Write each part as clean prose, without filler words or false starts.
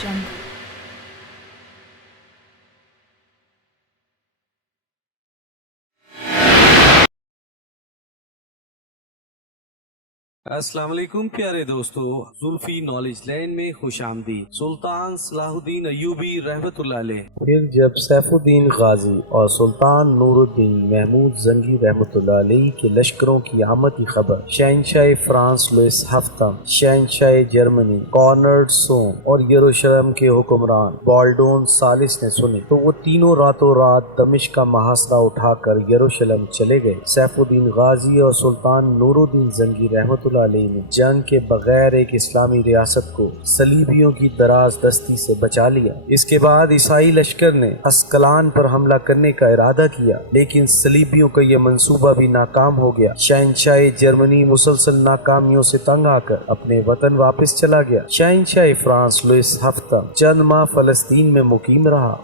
jungle. السلام علیکم پیارے دوستو، زلفی نالج لینڈ میں خوش آمدید۔ سلطان صلاح الدین ایوبی رحمت اللہ علیہ۔ پھر جب سیف الدین غازی اور سلطان نور الدین محمود زنگی رحمت اللہ علیہ کے لشکروں کی آمد کی خبر شہنشاہ فرانس لوئس ہفتم، شہنشاہ جرمنی کانرڈ سوم اور یروشلم کے حکمران بالڈون ثالث نے سنی تو وہ تینوں راتوں رات دمشق کا محاصرہ اٹھا کر یروشلم چلے گئے۔ سیف الدین غازی اور سلطان نور الدین زنگی رحمت اللہ علیہ نے جنگ کے بغیر ایک اسلامی ریاست کو صلیبیوں کی دراز دستی سے بچا لیا۔ اس کے بعد عیسائی لشکر نے اسکلان پر حملہ کرنے کا ارادہ کیا، لیکن صلیبیوں کا یہ منصوبہ بھی ناکام ہو گیا۔ شہنشاہ جرمنی مسلسل ناکامیوں سے تنگ آ کر اپنے وطن واپس چلا گیا۔ شہنشاہ فرانس لوئس ہفتم چند ماہ فلسطین میں مقیم رہا۔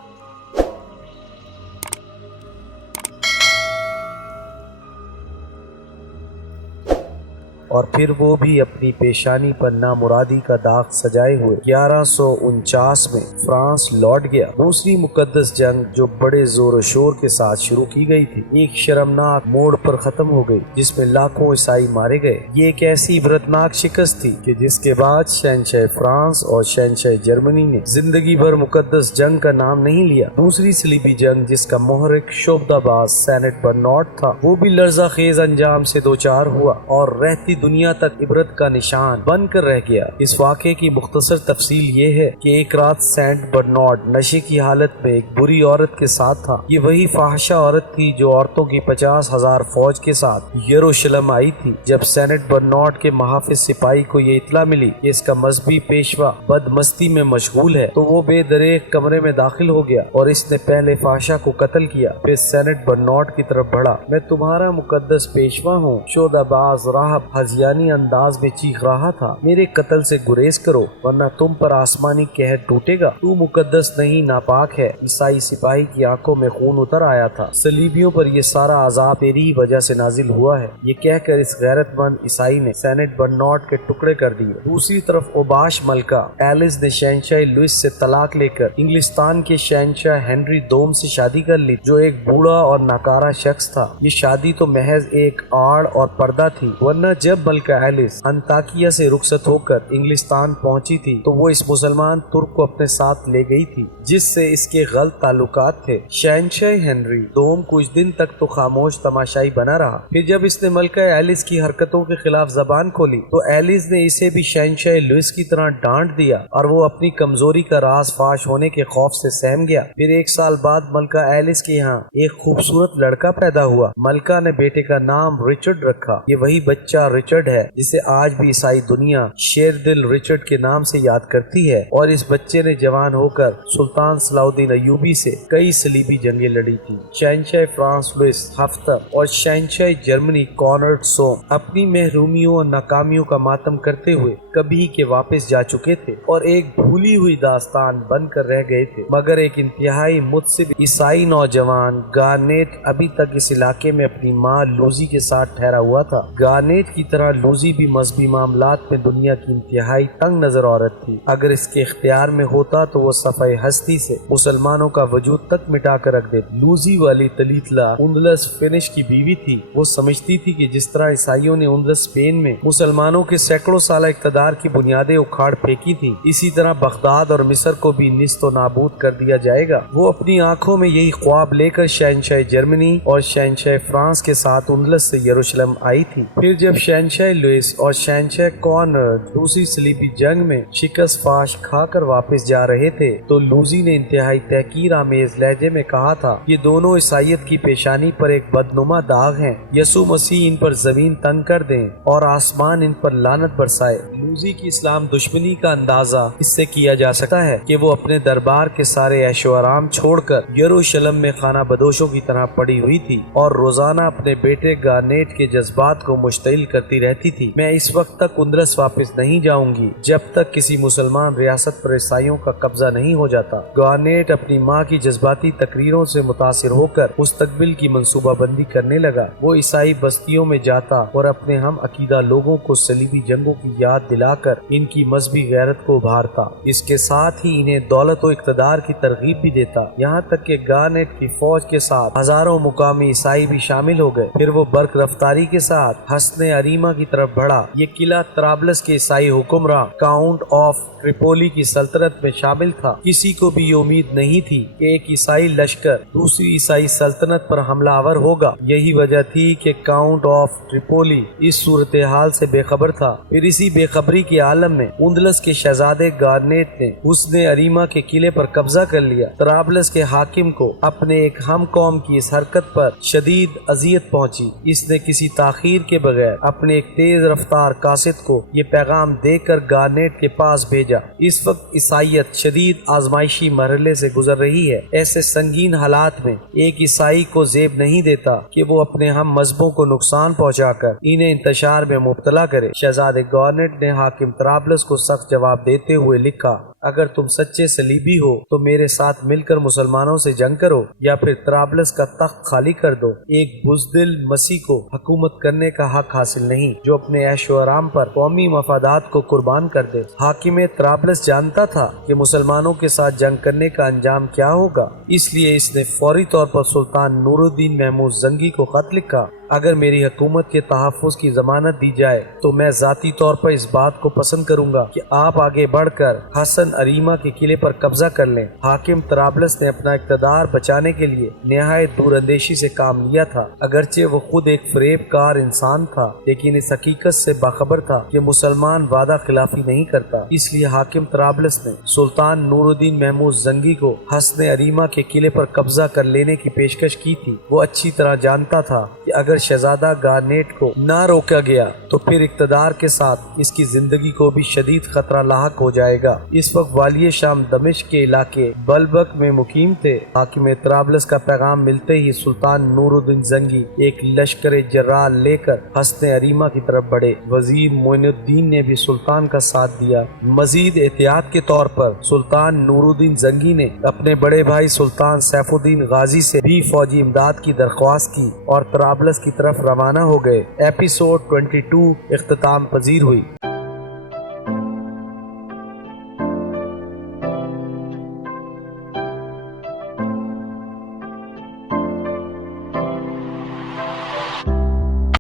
اور پھر وہ بھی اپنی پیشانی پر نامرادی کا داغ سجائے ہوئے 1149 میں فرانس لوٹ گیا۔ دوسری مقدس جنگ جو بڑے زور و شور کے ساتھ شروع کی گئی تھی، ایک شرمناک موڑ پر ختم ہو گئی جس میں لاکھوں عیسائی مارے گئے۔ یہ ایک ایسی عبرتناک شکست تھی کہ جس کے بعد شہنشاہ فرانس اور شہنشاہ جرمنی نے زندگی بھر مقدس جنگ کا نام نہیں لیا۔ دوسری صلیبی جنگ جس کا محرک شعبدہ باز سینٹ برنارڈ تھا، وہ بھی لرزہ خیز انجام سے دوچار ہوا اور رہتی دنیا تک عبرت کا نشان بن کر رہ گیا۔ اس واقعے کی مختصر تفصیل یہ ہے کہ ایک رات سینٹ برنارڈ نشے کی حالت میں ایک بری عورت کے ساتھ تھا۔ یہ وہی فاحشہ عورت تھی جو عورتوں کی 50,000 فوج کے ساتھ یروشلم آئی تھی۔ جب سینٹ برنارڈ کے محافظ سپاہی کو یہ اطلاع ملی کہ اس کا مذہبی پیشوا بد مستی میں مشغول ہے تو وہ بے دریغ کمرے میں داخل ہو گیا اور اس نے پہلے فاحشہ کو قتل کیا، پھر سینٹ برنارڈ کی طرف بڑھا۔ میں تمہارا مقدس پیشوا ہوں، شعبدہ باز راہب ہذیانی انداز میں چیخ رہا تھا، میرے قتل سے گریز کرو ورنہ تم پر آسمانی قہر ٹوٹے گا، تو مقدس نہیں ناپاک ہے۔ عیسائی سپاہی کی آنکھوں میں خون اتر آیا تھا، صلیبیوں پر یہ سارا عذاب تیری ہی وجہ سے نازل ہوا ہے، یہ کہہ کر اس غیرت مند عیسائی نے سینٹ برنارڈ کے ٹکڑے کر دیے۔ دوسری طرف اوباش ملکہ ایلس نے شہنشاہ لوئس سے طلاق لے کر انگلستان کے شہنشاہ ہنری دوم سے شادی کر لی، جو ایک بوڑھا اور ناکارہ شخص تھا۔ یہ شادی تو محض ایک آڑ اور پردہ تھی، ورنہ جب ملکہ ایلس انطاکیہ سے رخصت ہو کر انگلستان پہنچی تھی تو وہ اس مسلمان ترک کو اپنے ساتھ لے گئی تھی جس سے اس کے غلط تعلقات تھے۔ شہنشاہ ہنری دوم کچھ دن تک تو خاموش تماشائی بنا رہا، پھر جب اس نے ملکہ ایلس کی حرکتوں کے خلاف زبان کھولی تو ایلس نے اسے بھی شہنشاہ لوئس کی طرح ڈانٹ دیا اور وہ اپنی کمزوری کا راز فاش ہونے کے خوف سے سہم گیا۔ پھر ایک سال بعد ملکہ ایلس کے یہاں ایک خوبصورت لڑکا پیدا ہوا۔ ملکہ نے بیٹے کا نام رچرڈ رکھا۔ یہ وہی بچہ رچرڈ ہے جسے آج بھی عیسائی دنیا شیر دل رچرڈ کے نام سے یاد کرتی ہے، اور اس بچے نے جوان ہو کر سلطان صلاح الدین ایوبی سے کئی صلیبی جنگیں لڑی تھی۔ شہنشاہ فرانس لوئس ہفتم اور شہنشاہ جرمنی کانرڈ سوم اپنی محرومیوں اور ناکامیوں کا ماتم کرتے ہوئے کبھی کے واپس جا چکے تھے اور ایک بھولی ہوئی داستان بن کر رہ گئے تھے، مگر ایک انتہائی متعصب عیسائی نوجوان گارنیٹ ابھی تک اس علاقے میں اپنی ماں لوزی کے ساتھ ٹھہرا ہوا تھا۔ گارنیٹ کی طرح لوزی بھی مذہبی معاملات میں دنیا کی انتہائی تنگ نظر عورت تھی۔ اگر اس کے اختیار میں ہوتا تو وہ صفحہ ہستی سے مسلمانوں کا وجود تک مٹا کر رکھ دیتی۔ لوزی والی تلیتلا اندلس فینش کی بیوی تھی۔ وہ سمجھتی تھی کہ جس طرح عیسائیوں نے اندلس اسپین میں مسلمانوں کے سینکڑوں سالہ اقتدار کی بنیادیں اکھاڑ پھینکی تھی، اسی طرح بغداد اور مصر کو بھی نیست و نابود کر دیا جائے گا۔ وہ اپنی آنکھوں میں یہی خواب لے کر شہنشاہ جرمنی اور شہنشاہ فرانس کے ساتھ اندلس سے یروشلم آئی تھی۔ پھر جب شہنشاہ لوئس اور شہنشاہ کانرڈ دوسری صلیبی جنگ میں شکست فاش کھا کر واپس جا رہے تھے تو لوزی نے انتہائی تحقیر آمیز لہجے میں کہا تھا، یہ دونوں عیسائیت کی پیشانی پر ایک بدنما داغ ہیں، یسوع مسیح ان پر زمین تنگ کر دیں اور آسمان ان پر لعنت برسائے۔ لوزی کی اسلام دشمنی کا اندازہ اس سے کیا جا سکتا ہے کہ وہ اپنے دربار کے سارے عیش و آرام چھوڑ کر یروشلم میں خانہ بدوشوں کی طرح پڑی ہوئی تھی اور روزانہ اپنے بیٹے گارنیٹ کے جذبات کو مشتعل کرتی کرتی رہتی تھی، میں اس وقت تک اندلس واپس نہیں جاؤں گی جب تک کسی مسلمان ریاست پر عیسائیوں کا قبضہ نہیں ہو جاتا۔ گارنیٹ اپنی ماں کی جذباتی تقریروں سے متاثر ہو کر مستقبل کی منصوبہ بندی کرنے لگا۔ وہ عیسائی بستیوں میں جاتا اور اپنے ہم عقیدہ لوگوں کو صلیبی جنگوں کی یاد دلا کر ان کی مذہبی غیرت کو ابھارتا، اس کے ساتھ ہی انہیں دولت و اقتدار کی ترغیب بھی دیتا، یہاں تک کہ گارنیٹ کی فوج کے ساتھ ہزاروں مقامی عیسائی بھی شامل ہو گئے۔ پھر وہ برق رفتاری کے ساتھ حصن اریما کی طرف بڑھا۔ یہ قلعہ طرابلس کے عیسائی حکمراں کاؤنٹ آف ٹریپولی کی سلطنت میں شامل تھا۔ کسی کو بھی یہ امید نہیں تھی کہ ایک عیسائی لشکر دوسری عیسائی سلطنت پر حملہ آور ہوگا۔ یہی وجہ تھی کہ کاؤنٹ آف ٹریپولی اس صورتحال سے بے خبر تھا۔ پھر اسی بے خبری کے عالم میں اندلس کے شہزادے گارنیٹ نے حصن اریما کے قلعے پر قبضہ کر لیا۔ طرابلس کے حاکم کو اپنے ایک ہم قوم کی اس حرکت پر شدید اذیت پہنچی۔ اس نے کسی تاخیر کے بغیر اپنے ایک تیز رفتار قاصد کو یہ پیغام دے کر گارنیٹ کے پاس بھیجا۔ اس وقت عیسائیت شدید آزمائشی مرحلے سے گزر رہی ہے۔ ایسے سنگین حالات میں ایک عیسائی کو زیب نہیں دیتا کہ وہ اپنے ہم مذہبوں کو نقصان پہنچا کر انہیں انتشار میں مبتلا کرے۔ شہزادے گارنیٹ نے حاکم طرابلس کو سخت جواب دیتے ہوئے لکھا، اگر تم سچے صلیبی ہو تو میرے ساتھ مل کر مسلمانوں سے جنگ کرو یا پھر طرابلس کا تخت خالی کر دو۔ ایک بزدل مسیح کو حکومت کرنے کا حق حاصل نہیں جو اپنے عیش و آرام پر قومی مفادات کو قربان کر دے۔ حاکم طرابلس جانتا تھا کہ مسلمانوں کے ساتھ جنگ کرنے کا انجام کیا ہوگا، اس لیے اس نے فوری طور پر سلطان نور الدین محمود زنگی کو خط لکھا، اگر میری حکومت کے تحفظ کی ضمانت دی جائے تو میں ذاتی طور پر اس بات کو پسند کروں گا کہ آپ آگے بڑھ کر حصن اریما کے قلعے پر قبضہ کر لیں۔ حاکم طرابلس نے اپنا اقتدار بچانے کے لیے نہایت دور اندیشی سے کام لیا تھا۔ اگرچہ وہ خود ایک فریب کار انسان تھا، لیکن اس حقیقت سے باخبر تھا کہ مسلمان وعدہ خلافی نہیں کرتا، اس لیے حاکم طرابلس نے سلطان نور الدین محمود زنگی کو حصن اریما کے قلعے پر قبضہ کر لینے کی پیشکش کی تھی۔ وہ اچھی طرح جانتا تھا کہ اگر شہزادہ گارنیٹ کو نہ روکا گیا تو پھر اقتدار کے ساتھ اس کی زندگی کو بھی شدید خطرہ لاحق ہو جائے گا۔ اس وقت والی شام دمشق کے علاقے بلبک میں مقیم تھے۔ حاکم طرابلس کا پیغام ملتے ہی سلطان نور الدین زنگی ایک لشکر جرار لے کر حصن اریما کی طرف بڑھے۔ وزیر معین الدین نے بھی سلطان کا ساتھ دیا۔ مزید احتیاط کے طور پر سلطان نور الدین زنگی نے اپنے بڑے بھائی سلطان سیف الدین غازی سے بھی فوجی امداد کی درخواست کی اور طرابلس کی طرف روانہ ہو گئے۔ ایپیسوڈ 22 اختتام پذیر ہوئی۔